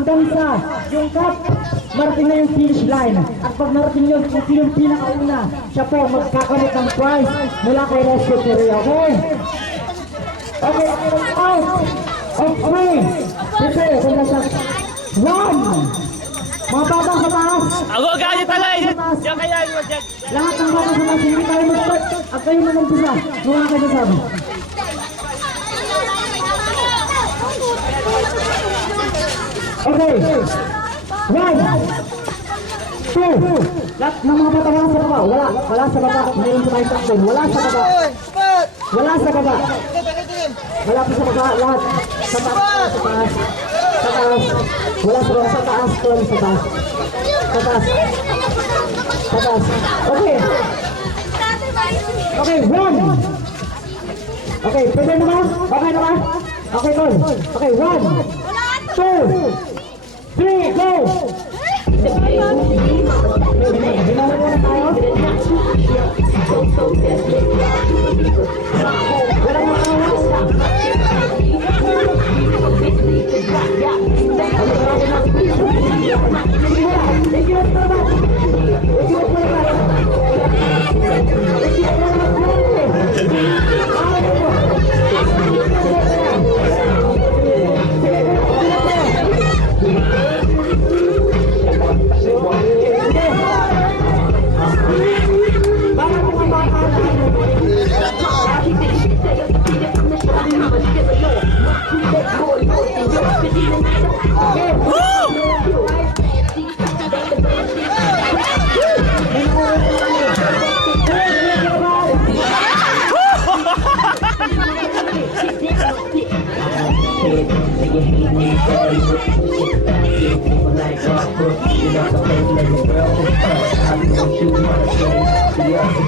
hanggang sa yung cup, marating na yung finish line. At pag narating yun, kung sino yung pinakauna, siya po magkakamit ng prize mula kay Rescue Korea. Okay? Okay, out of three. Prepare, kung nasa one. Mga bata sa taas. Ako ganyan talaga. Diyan kaya. Lahat ng bata sa taas, hindi tayo mag-start. At kayo na mag-pisa. Mula kayo sabi. Okay. One. Two. Lahat ng mga bata wala sa baba. Wala sa baba. Mayroon sa tayo takton. Wala sa baba. Wala sa baba. Wala pa sa baba. Lahat. Sa taas. Sa taas. Sa taas. Wala sa baba. Sa taas. Sa taas. Sa taas. Sa taas. Okay. Okay. One. Okay. Pwede na ba? Okay na ba? Okay, go. Okay. One. Two. Three. Go.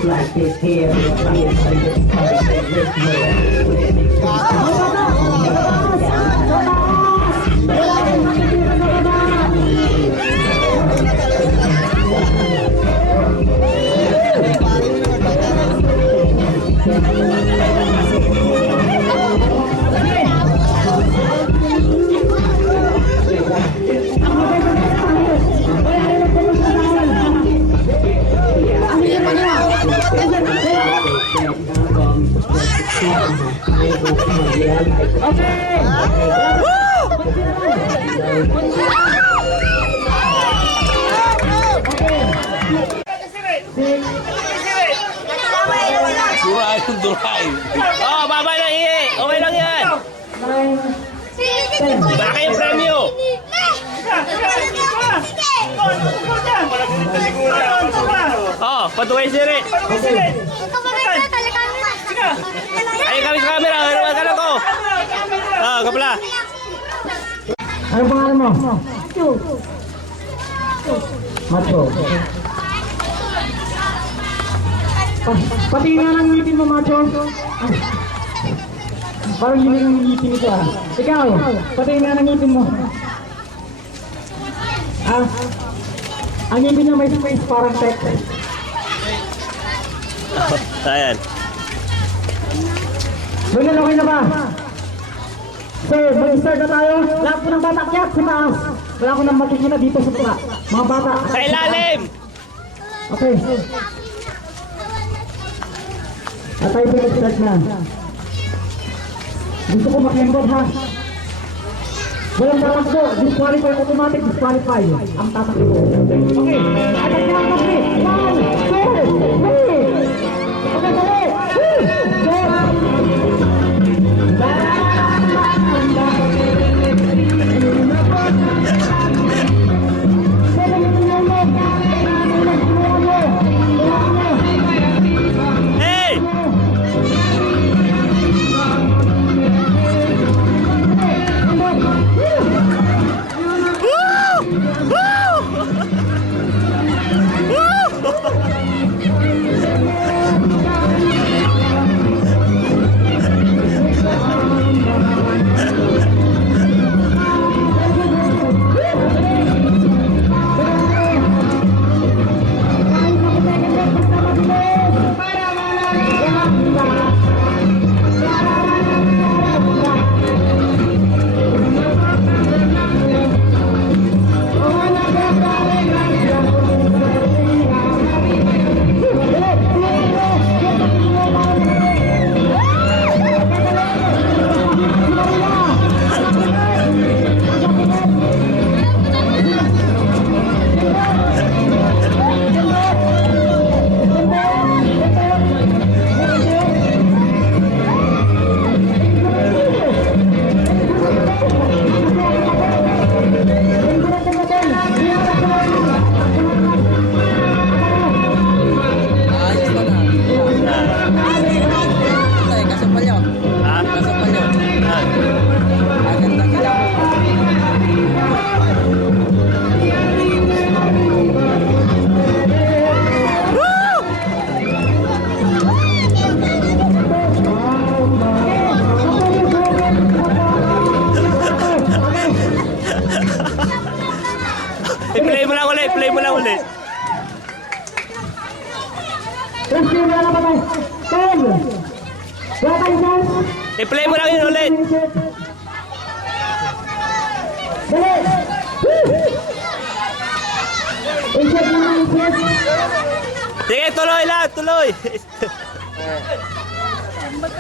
Like this here, Duray. Oh, babay lang ihi. Okay lang yan. Baka yung premyo. Oh, patuloy siri. Ay, kami sa camera. Ano ko? Ah, kapla. Ano pangalan mo? Macho. Pati nga ng ngipin mo, Macho. Parang yun yung ngipin ito ah. Ikaw, pati nga ng ngipin mo. Ah, ang ngipin niya may space parang tech. Ayan. Ganun, okay na ba? So, mag-start na tayo. Lahat po ng bata akyat sa taas. Wala ko nang makikita dito sa tuka. Mga bata. Sa ilalim. Okay. At tayo po mag-start na. Gusto ko makembot ha. Walang tatakbo. Disqualify, automatic disqualify. Ang tatakbo. Okay. At ang tatakbo. 1, 2, 3. Okay, dali. Go. I-play mo lang ulit, play mo lang ulit. Rescue, wala na ba tayo? 10. Wala tayong chance. I-play mo lang yun ulit. Dali. Insert na lang, insert. Sige, tuloy lang, tuloy.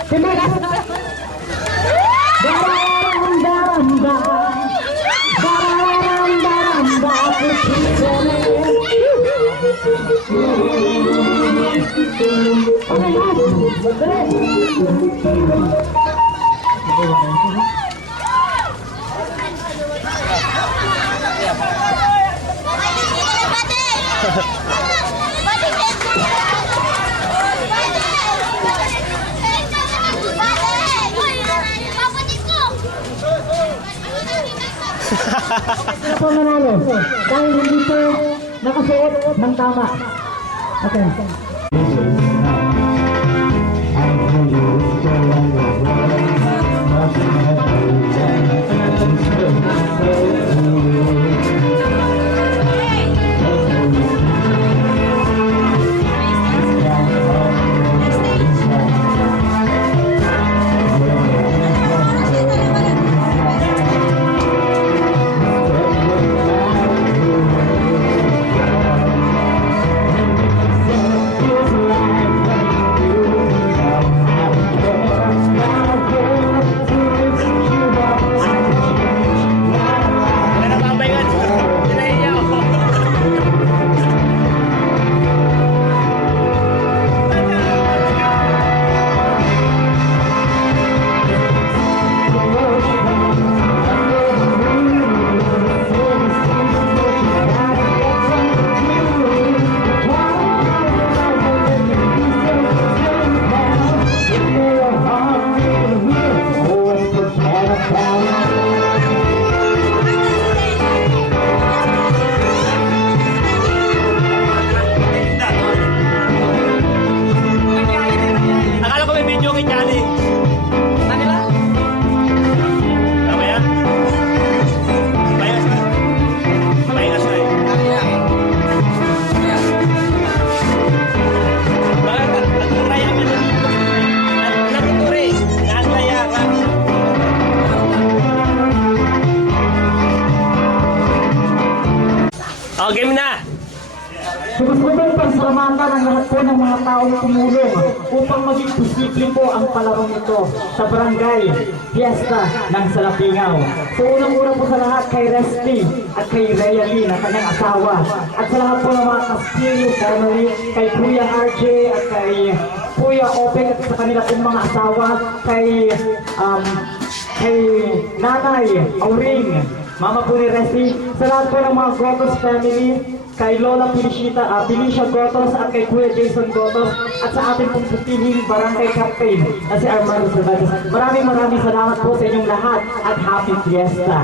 Simay ka. Daranda. Daranda. Ano po manalo? Dahil hindi po nakasuot ng tama. Okay. Wala na babayan. Tinahiya ako. Akala ko may video kay Johnny. Tama yan? Pahingas na. Pahingas na eh. Bakit? Nagtutaya ka na. Natuturi. Natutaya ka. Oh, game na. Sumusubay pasalamatan ang lahat po ng mga taong tumulong upang maging posible po ang palarong ito sa barangay Fiesta ng Salapingaw. So unang-una po sa lahat kay Resty at kay Rhea Lee na kanyang asawa at sa lahat po ng mga Castillo family, kay Kuya RJ at kay Kuya Openg at sa kanila pong mga asawa, kay Nanay Auring, Mama po ni Resty, sa lahat po ng mga Gotos family, kay Lola Felicia Gotos at kay Kuya Jason Gotos at sa ating pong putihing barangay captain na si Armando Cervantes. Maraming salamat po sa inyong lahat at happy fiesta.